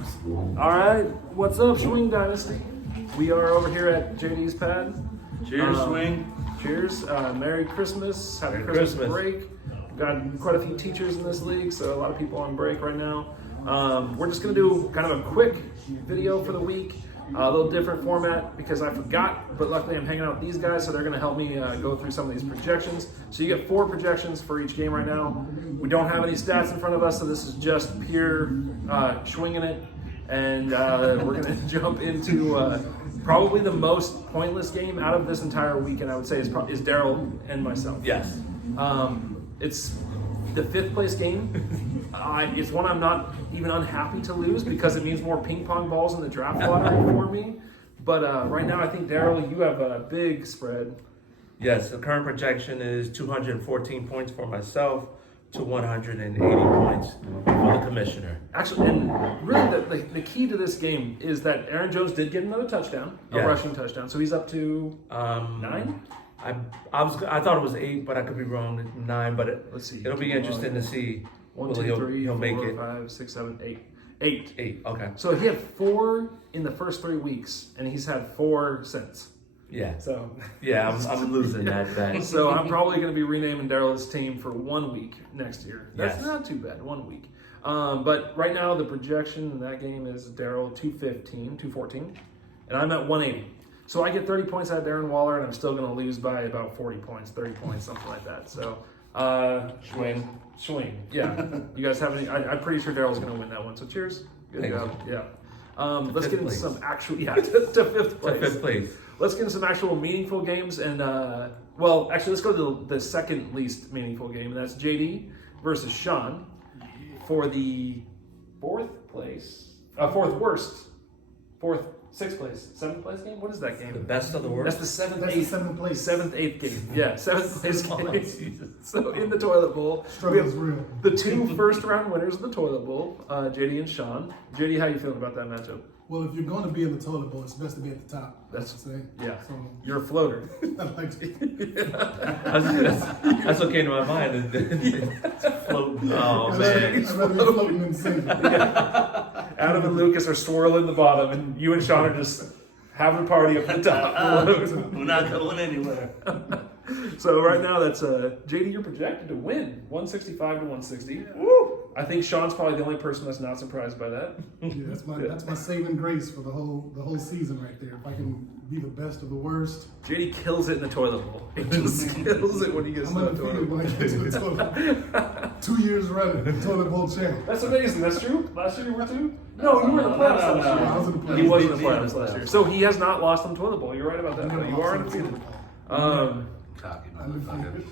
All right, what's up, Swing Dynasty? We are over here at JD's pad. Cheers, Swing. Cheers. Merry Christmas. Happy Merry Christmas Christmas. break. We've got quite a few teachers in this league, so a lot of people on break right now. We're just going to do kind of a quick video for the week. A little different format because I forgot, but luckily I'm hanging out with these guys, so they're going to help me go through some of these projections. So you get 4 projections for each game right now. We don't have any stats in front of us, so this is just pure swinging it. And we're going to jump into probably the most pointless game out of this entire weekend, I would say, is Daryl and myself. Yes. It's the 5th place game. It's one I'm not even unhappy to lose because it means more ping pong balls in the draft lottery for me. But right now, I think, Daryl, you have a big spread. Yes, the current projection is 214 points for myself to 180 points for the commissioner. Actually, and really the key to this game is that Aaron Jones did get another touchdown, a Yeah. rushing touchdown. So he's up to 9? I thought it was 8, but I could be wrong. 9, but Let's see. it'll be interesting to see. 1, 2, whether 3, he'll 4, make it. 5, 6, 7, 8. 8. 8. Okay. So he had 4 in the first 3 weeks, and he's had 4 since. Yeah. So Yeah, I'm losing that bet. So I'm probably going to be renaming Daryl's team for 1 week next year. That's Yes. not too bad, 1 week. But right now the projection in that game is Daryl 214, and I'm at 180. So I get 30 points out of Darren Waller, and I'm still going to lose by about 40 points, 30 points, something like that. So swing. Yeah. You guys have any? I'm pretty sure Daryl's going to win that one. So cheers. Good Thank job. you. Yeah. Let's get into place. some actual to 5th place. 5th place. Let's get into some actual meaningful games, and well, actually, let's go to the second least meaningful game, and that's JD versus Sean for the 6th place, 7th place game. What is that The game? best of the worst. That's the 7th, That's the 8th, 7th place. 7th, 8th game. Yeah, 7th place Oh, game. Jesus. So in the toilet bowl, we Struggle is have real. the 2 first-round winners of the toilet bowl, JD and Sean. JD, how you feeling about that matchup? Well, if you're going to be in the toilet bowl, it's best to be at the top. That's- I would say. Yeah, So you're a floater. I like to. That's what came to my mind. Floating. Oh I'd man. rather be floating than sinking. Adam and Lucas are swirling the bottom, and you and Sean are just having a party up at the top. We're not going anywhere. So right now, that's JD. You're projected to win 165 to 160. Woo! I think Sean's probably the only person that's not surprised by that. Yeah, that's my saving grace for the whole season right there. If I can be the best of the worst, JD kills it in the toilet bowl. He just kills it when he gets I'm to the toilet undefeated bowl. when I get to the toilet. 2 years running, toilet bowl champ. That's amazing. That's true. Last year you were too. No, you were in the playoffs last year. I was in the playoffs. He was in the He was in playoffs the last year. playoffs. So he has not lost on toilet bowl. You're right about that. I'm though. gonna You are lost in the undefeated. toilet bowl. Cocky motherfucker. Shit.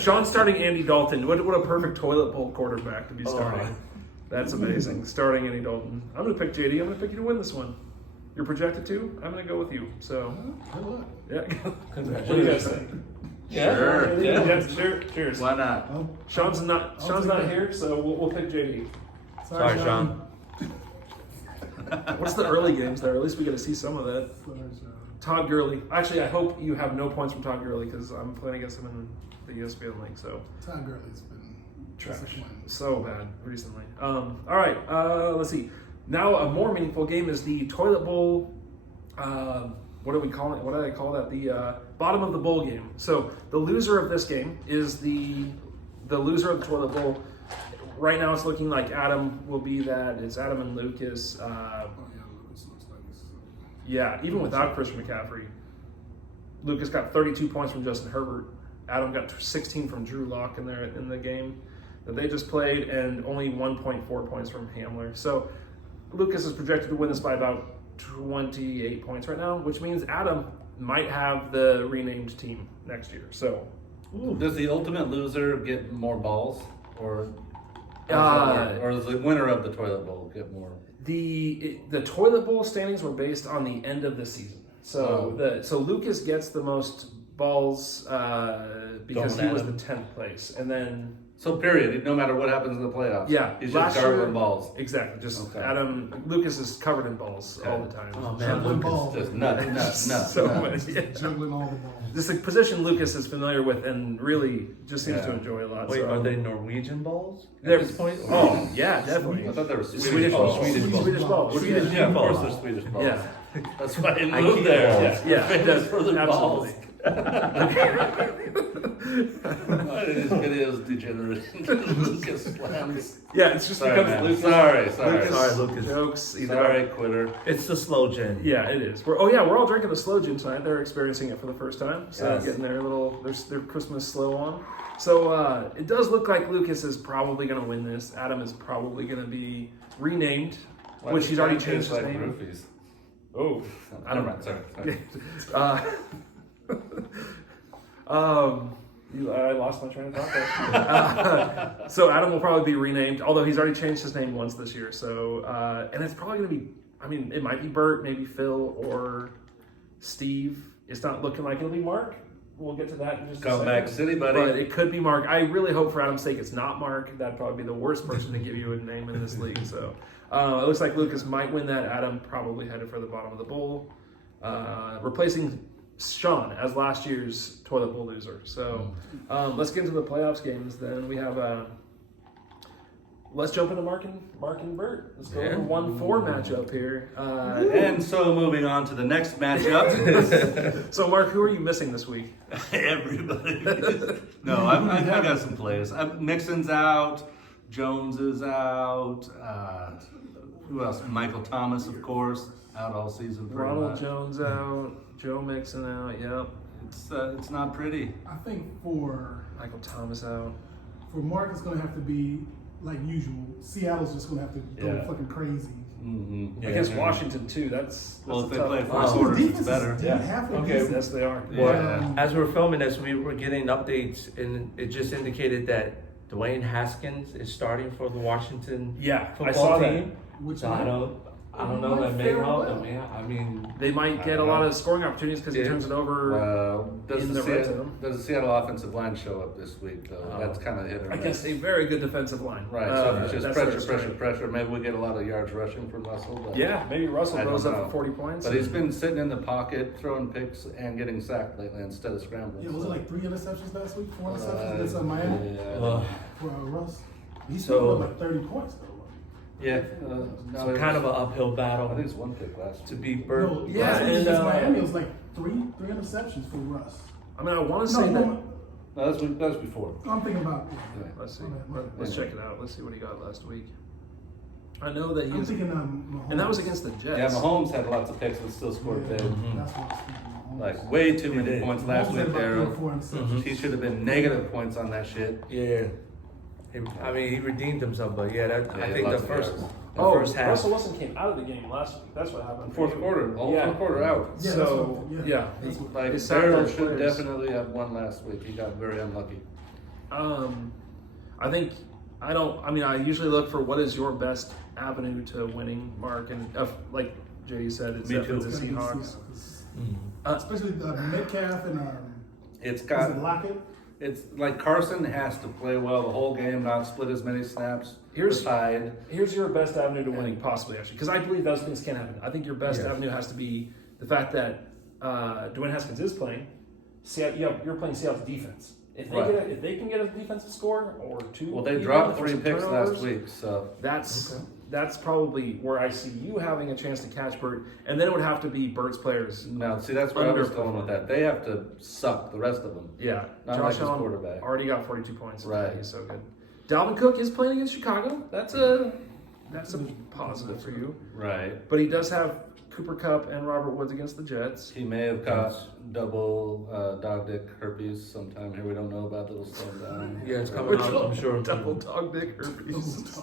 Sean's starting Andy Dalton. What a perfect toilet bowl quarterback to be starting. Oh. That's amazing. Starting Andy Dalton. I'm going to pick JD. I'm going to pick you to win this one. You're projected to. I'm going to go with you. So, Good luck. yeah. What do you guys think? Sure. Yeah. Sure. Cheers. Why not? Sean's not take that. here, so we'll pick JD. Sorry, Sean. What's the early games there? At least we get to see some of that. Sorry, Sean. Todd Gurley. Actually, I hope you have no points from Todd Gurley because I'm playing against him in the ESPN league. So Todd Gurley's been trash, disappointing. so bad recently. All right, let's see. Now a more meaningful game is the toilet bowl. What do we call it? What do I call that? The bottom of the bowl game. So the loser of this game is the loser of the toilet bowl. Right now, it's looking like Adam will be that. It's Adam and Lucas. Oh yeah, Lucas looks like he's. Yeah, even without Christian McCaffrey, Lucas got 32 points from Justin Herbert. Adam got 16 from Drew Lock in there in the game that they just played, and only 1.4 points from Hamler. So Lucas is projected to win this by about 28 points right now, which means Adam might have the renamed team next year. So Does the ultimate loser get more balls, or does the winner of the toilet bowl get more? the toilet bowl standings were based on the end of the season. So so Lucas gets the most balls because Going he was at the 10th place, and then So period. No matter what happens in the playoffs. Yeah, He's last just gargling year- balls. Exactly. Just Okay. Lucas is covered in balls all the time. Oh man, Juggling Lucas. balls. Just nut. So many. Yeah. Juggling all the balls. This is a position Lucas is familiar with and really just seems to Yeah. enjoy a lot. Wait, so. are they Norwegian balls They're- at this point? Oh, yeah, definitely. I thought they were Swedish balls. balls. Swedish balls. Swedish balls. Swedish Yeah, of course balls. they're Swedish balls. Yeah. That's why I I moved keep there. balls. Yeah, Famous for their absolutely. balls. Not as good as degenerate Lucas slams. Yeah, it's just Sorry, because man. Lucas. Sorry. Sorry, Lucas. Jokes. Either Sorry, quitter. It's the slow gen. Yeah, it is. We're all drinking the slow gin tonight. They're experiencing it for the first time, so Yes. getting their Christmas slow on. So it does look like Lucas is probably going to win this. Adam is probably going to be renamed, Why which does he's already John changed taste his like name. Roofies? Oh, I don't know. Sorry. I lost my train of thought there. So Adam will probably be renamed, although he's already changed his name once this year. So and it's probably going to be. I mean, it might be Bert, maybe Phil, or Steve. It's not looking like it'll be Mark. We'll get to that in just a Come second. back, city, buddy. But it could be Mark. I really hope for Adam's sake it's not Mark. That'd probably be the worst person to give you a name in this league. So it looks like Lucas might win that. Adam probably headed for the bottom of the bowl, replacing Sean as last year's toilet bowl loser. So let's get into the playoffs games. Then we have. Let's jump into Mark and Bert. Let's go Yeah. over 1-4 matchup here. And so moving on to the next matchup. So Mark, who are you missing this week? Everybody. No, I got some players. Mixon's out. Jones is out. Who else? Michael Thomas, of course, out all season. pretty Ronald much. Jones out. Joe Mixon out. Yep. It's not pretty. I think for Michael Thomas out. Mark, it's going to have to be like usual. Seattle's just going to have to go Yeah. fucking crazy. Mm-hmm. Yeah. Against Washington too. That's Well, a if they tough- play Oh, first quarter, Defense it's better. is Yeah. halfway Okay, decent. Yes, they are. Yeah. As we're filming this, we were getting updates, and it just indicated that Dwayne Haskins is starting for the Washington Yeah, I football saw that. team. Which So I don't know. That may help. I mean, They might get a lot of scoring opportunities because he Yeah. turns it over. Does In the the red Seattle, zone. does the Seattle offensive line show up this week, though? Oh. That's kind of hit or miss. Against a very good defensive line. Right, so it's just that's pressure, their pressure, strength. pressure. Maybe we get a lot of yards rushing from Russell. But Yeah, maybe Russell I don't goes up know. for 40 points. But he's been sitting in the pocket, throwing picks, and getting sacked lately instead of scrambling. Yeah, was it so- like 3 interceptions last week? 4 interceptions against Miami Yeah. for Russ. He So- still got like 30 points though. Yeah. so kind of an uphill battle I think it's one pick last to week. beat Burt. No, Yeah, last week and, against Miami it was like three interceptions for Russ. I mean, I want to No, say that. no, No, that was before. I'm thinking about. Yeah. Let's see. My bad. Let's check it out. Let's see what he got last week. I know that I'm he's. thinking Mahomes. And that was against the Jets. Yeah, Mahomes had lots of picks, but still scored big. That's what I was thinking. Mahomes. Like way too He many did. points last Mahomes week, had about 3 or Daryl. 4 interceptions. He should have been negative points on that shit. Yeah. I mean, he redeemed himself, but yeah, Yeah, I think lots the of first, yards. Oh, first half. Russell Wilson came out of the game last week. That's what happened. Fourth quarter, all Yeah. fourth quarter out. Yeah, that's So, what- yeah. that's what- Like They sacked Daryl those should players. definitely have won last week. He got very unlucky. I think I mean, I usually look for what is your best avenue to winning, Mark, and like JD said, it's Me definitely too. the It's gonna be Seahawks. Seattle, 'cause Mhm. especially Metcalf and It's is got it Lockett? it's like Carson has to play well the whole game, not split as many snaps. Here's- tied. Here's your best avenue to winning, possibly actually, because I believe those things can happen. I think your best Yes. avenue has to be the fact that Dwayne Haskins is playing. You're playing Seattle's defense. If they Right. if they can get a defensive score or two, Well, they even, dropped or 3 some picks turnovers, last week, so That's probably where I see you having a chance to catch Burt, and then it would have to be Burt's players. now see that's where I was going with that. They have to suck the rest of them. Yeah, Not Josh like his Allen quarterback. already got 42 points. Right. He's so good. Dalvin Cook is playing against Chicago. That's a positive for you. Right. But he does have Cooper Kupp and Robert Woods against the Jets. He may have caught double dog dick herpes sometime here. We don't know about. That'll slow him down. Yeah, it's coming out, I'm sure. Double dog dick herpes.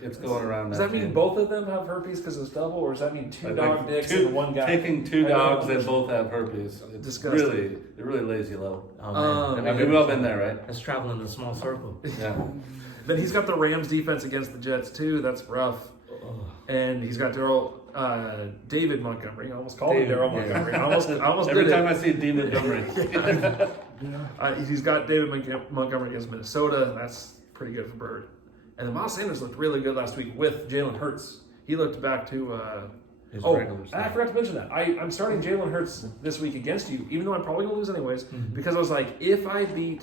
It's going around. Does that that mean team. both of them have herpes because it's double, or does that mean two I dog think dicks two- and one guy? Taking 2 I know. dogs that both have herpes. It's Disgusting. It really lays you low. Oh, Um, man. I mean, we've all been there, right? That's traveling in a small circle. Yeah. Then he's got the Rams defense against the Jets too. That's rough. And he's got David Montgomery. I almost called him David, Daryl yeah. Montgomery. I almost Every did time it. I see D. Montgomery. He's got David Montgomery against Minnesota. That's pretty good for Bird. And then Miles Sanders looked really good last week with Jalen Hurts. He looked back to. Regular I stuff. forgot to mention that. I'm starting Jalen Hurts this week against you, even though I'm probably going to lose anyways, because I was like, if I beat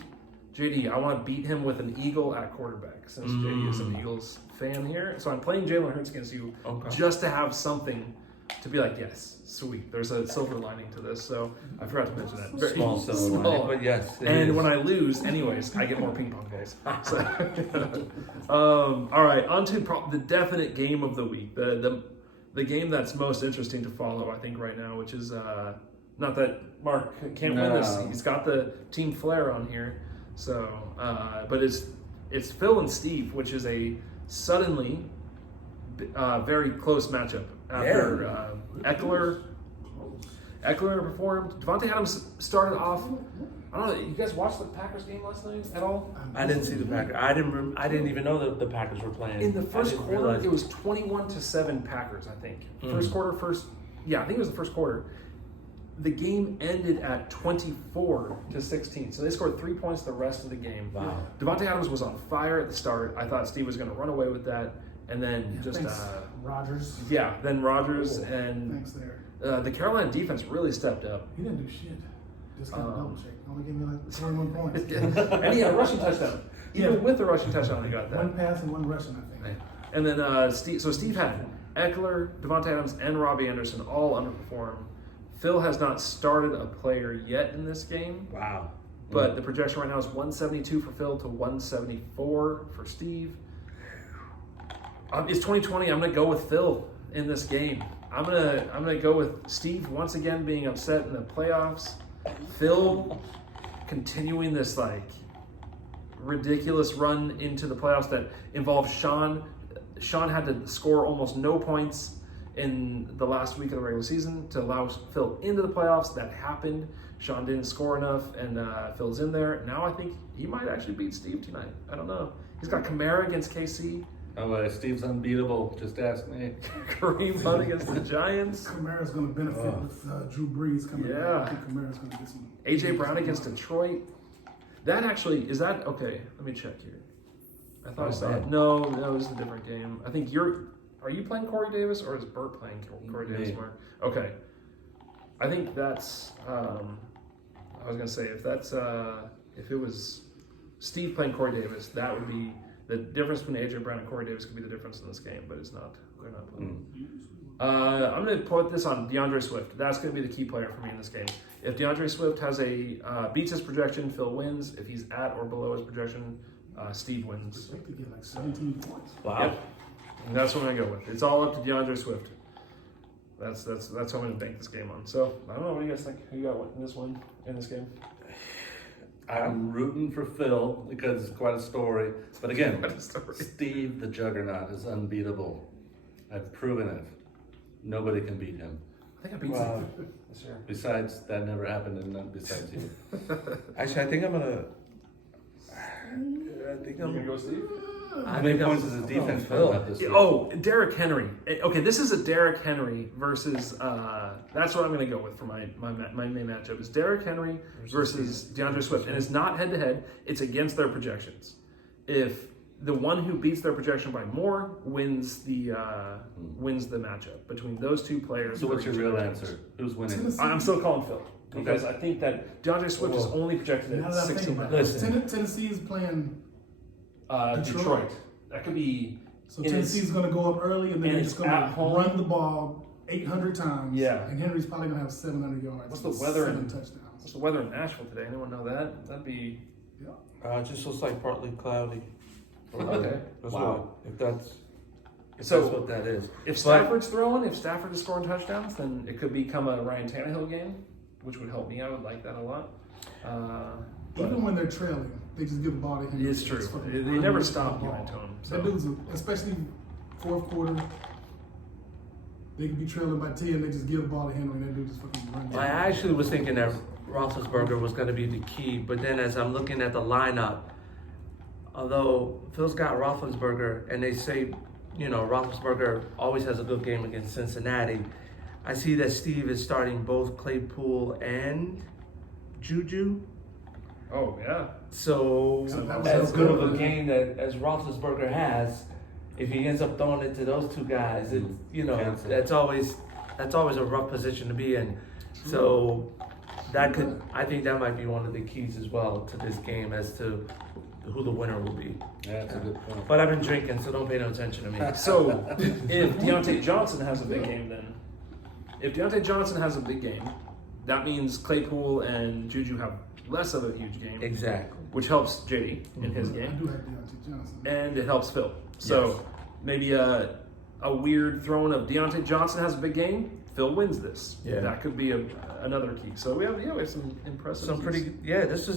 JD, I want to beat him with an Eagle at quarterback, since JD is an Eagles fan here. So I'm playing Jalen Hurts against you just to have something to be like, yes, sweet. There's a silver lining to this. So I forgot to mention that. Very Small silver lining, but yes. it And is. when I lose, anyways, I get more ping pong balls. So, all right, on to the definite game of the week. The game that's most interesting to follow, I think, right now, which is not that Mark can't win this. He's got the team flair on here. So, but it's Phil and Steve, which is a suddenly very close matchup after Eckler performed. Devontae Adams started off. I don't know. You guys watched the Packers game last night at all? I didn't see the Packers. I didn't even know that the Packers were playing. In the I first didn't quarter, realize. it was 21-7 Packers, I think. First quarter, I think it was the first quarter. The game ended at 24-16. So they scored 3 points the rest of the game. Wow. Devontae Adams was on fire at the start. I thought Steve was going to run away with that. And then Rodgers. then Rodgers and Thanks there. the Carolina defense really stepped up. He didn't do shit. Just got a double check. Only gave me like 21 points. And he had a rushing touchdown. Even with the rushing touchdown, he got that. One pass and one rushing, I think. And then Steve had Eckler, Devontae Adams, and Robbie Anderson all underperform. Phil has not started a player yet in this game. Wow. But the projection right now is 172 for Phil to 174 for Steve. It's 2020. I'm gonna go with Phil in this game. I'm gonna go with Steve once again being upset in the playoffs. Phil continuing this like ridiculous run into the playoffs that involved Sean. Sean had to score almost no points in the last week of the regular season to allow Phil into the playoffs. That happened. Sean didn't score enough, and Phil's in there. Now I think he might actually beat Steve tonight. I don't know. He's got Kamara against KC. Oh, Steve's unbeatable. Just ask me. Kareem Hunt against the Giants. Kamara's going to benefit with Drew Brees coming back. I think Kamara's going to get some. AJ Brown against Detroit. That actually, is that, okay, let me check here. I thought I saw it. No, this is a different game. I think are you playing Corey Davis or is Burt playing Corey Davis? Mark? Okay. I think that's, I was going to say, if it was Steve playing Corey Davis, that would be, the difference between AJ Brown and Corey Davis could be the difference in this game, but it's not. They're not playing. I'm going to put this on DeAndre Swift. That's going to be the key player for me in this game. If DeAndre Swift has beats his projection, Phil wins. If he's at or below his projection, Steve wins. I think they get like 17 points. Wow. Yep. And that's what I'm going to go with. It's all up to DeAndre Swift. That's what I'm going to bank this game on. So, I don't know. What do you guys think? Who you got in this game? I'm rooting for Phil because it's quite a story. But again, Quite a story. Steve the Juggernaut is unbeatable. I've proven it. Nobody can beat him. I think I beat Wow. Steve this year. Besides, that never happened, and none besides you. Actually, I think I'm gonna. You going to go Steve? How many points does his defense put up this week? Oh, Derrick Henry. Okay, this is a Derrick Henry versus. That's what I'm going to go with for my main matchup. Is Derrick Henry versus DeAndre Swift, and it's not head to head. It's against their projections. If the one who beats their projection by more wins the matchup between those two players. So what's for your each real projections. answer? Who's winning? Tennessee. I'm still calling Phil because I think that DeAndre Swift is only projected Now at that I think 16. about Listen. it, Tennessee is playing. Detroit. That could be. So and Tennessee's going to go up early, and then and they're it's just going at to home. run the ball 800 times. Yeah. And Henry's probably going to have 700 yards. What's the and weather 7 in- touchdowns. What's the weather in Nashville today? Anyone know that? That'd be. Yeah. It just looks like partly cloudy. Okay. That's Wow. what, if that's So what that is. if Stafford's throwing, if Stafford is scoring touchdowns, then it could become a Ryan Tannehill game, which would help me. I would like that a lot. But Even when they're trailing, they just give the ball to him. it's true. fucking They run never with stop the giving ball. it to him. That So dude's, especially fourth quarter, they could be trailing by 10, they just give the ball to Henry, and that dude just fucking runs. I actually was thinking that Roethlisberger was going to be the key, but then as I'm looking at the lineup, although Phil's got Roethlisberger, and they say, Roethlisberger always has a good game against Cincinnati, I see that Steve is starting both Claypool and Juju. Oh yeah. So, Yeah, that was as so good good. of a game that as Roethlisberger has, if he ends up throwing it to those two guys, it's Cancel. that's always a rough position to be in. So I think that might be one of the keys as well to this game as to who the winner will be. Yeah, that's a good point. But I've been drinking, so don't pay no attention to me. So if Deontay Johnson has a big game, that means Claypool and Juju have less of a huge game, Exactly. which helps JD in his I game, do like Deontay Johnson. and it helps Phil. So Yes. maybe a weird throwing of Deontay Johnson has a big game. Phil wins this. Yeah. That could be another key. So we have some impressive. Some keys. pretty, yeah. This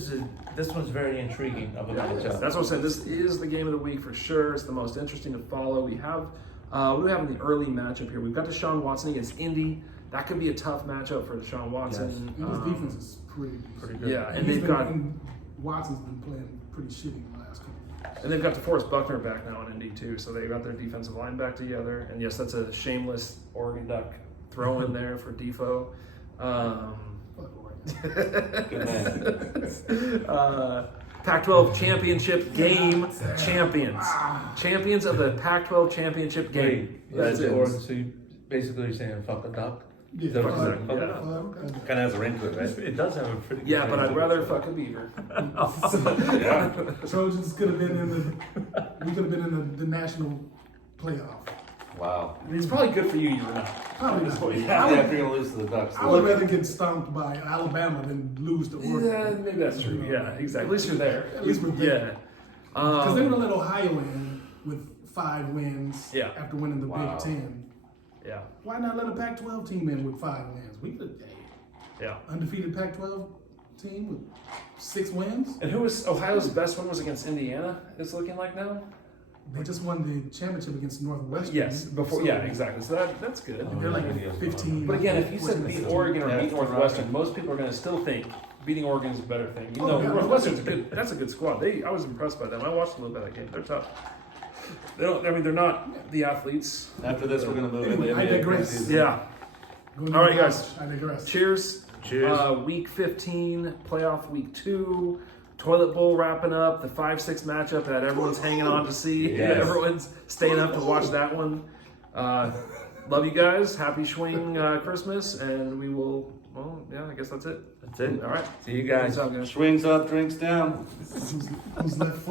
one's very intriguing of a matchup. That's what I'm saying. This is the game of the week for sure. It's the most interesting to follow. We have, what do we have in the early matchup here? We've got Deshaun Watson against Indy. That could be a tough matchup for Deshaun Watson. Yes. And his defense is pretty good. Yeah, and he's they've got Watson's been playing pretty shitty the last couple of years. and they've got DeForest Buckner back now in Indy too. So they've got their defensive line back together. And yes, that's a shameless Oregon Duck throw in there for Defo. Fuck Oregon. Good man. Pac-12 championship game champions. Champions of the Pac-12 championship game. That's it. Legends. Or so you basically you're saying fuck a duck. Yeah, Is that what fuck, you're saying? Fuck a yeah. duck. fuck. Kind of has a ring to it, right? It does have a pretty. Yeah, good but ring I'd to it. rather fuck a beaver. Yeah. Trojans could have been we could have been in the national playoff. Wow. It's probably good for you you're not. Probably not. Yeah, I would, if you're gonna lose to the Ducks. I would rather get stomped by Alabama than lose to Oregon. Yeah, maybe that's true. Yeah, exactly. At least you're there. At least we're Yeah. there. Because they would have Um, let Ohio in with 5 wins Yeah. after winning the Wow. Big Ten. yeah. Why not let a Pac-12 team in with 5 wins? We could Yeah. undefeated Pac-12 team with 6 wins. And who was Ohio's best one was against Indiana, it's looking like now? They just won the championship against Northwestern. Yes, before So yeah, exactly. So that's good. They're like 15. But again, if you said beat Oregon or Yeah, beat it's Northwestern, right. most people are gonna still think beating Oregon is a better thing. Even Oh, though yeah. Northwestern's that's a good squad. I was impressed by them. I watched a little bit of that game. They're tough. They're not the athletes. After this, we're gonna move into Anyway, I NBA digress. preseason. Yeah. Going All right, to guys. college, I digress. Cheers. Cheers. Week 15, playoff week 2, toilet bowl wrapping up, the 5-6 matchup that everyone's hanging on to see. Yes. Everyone's staying up to watch that one. Love you guys. Happy Schwing Christmas, and we will. Well, yeah, I guess that's it. That's it. All right. See you guys. Peace out, guys. Swings up, drinks down. Who's left?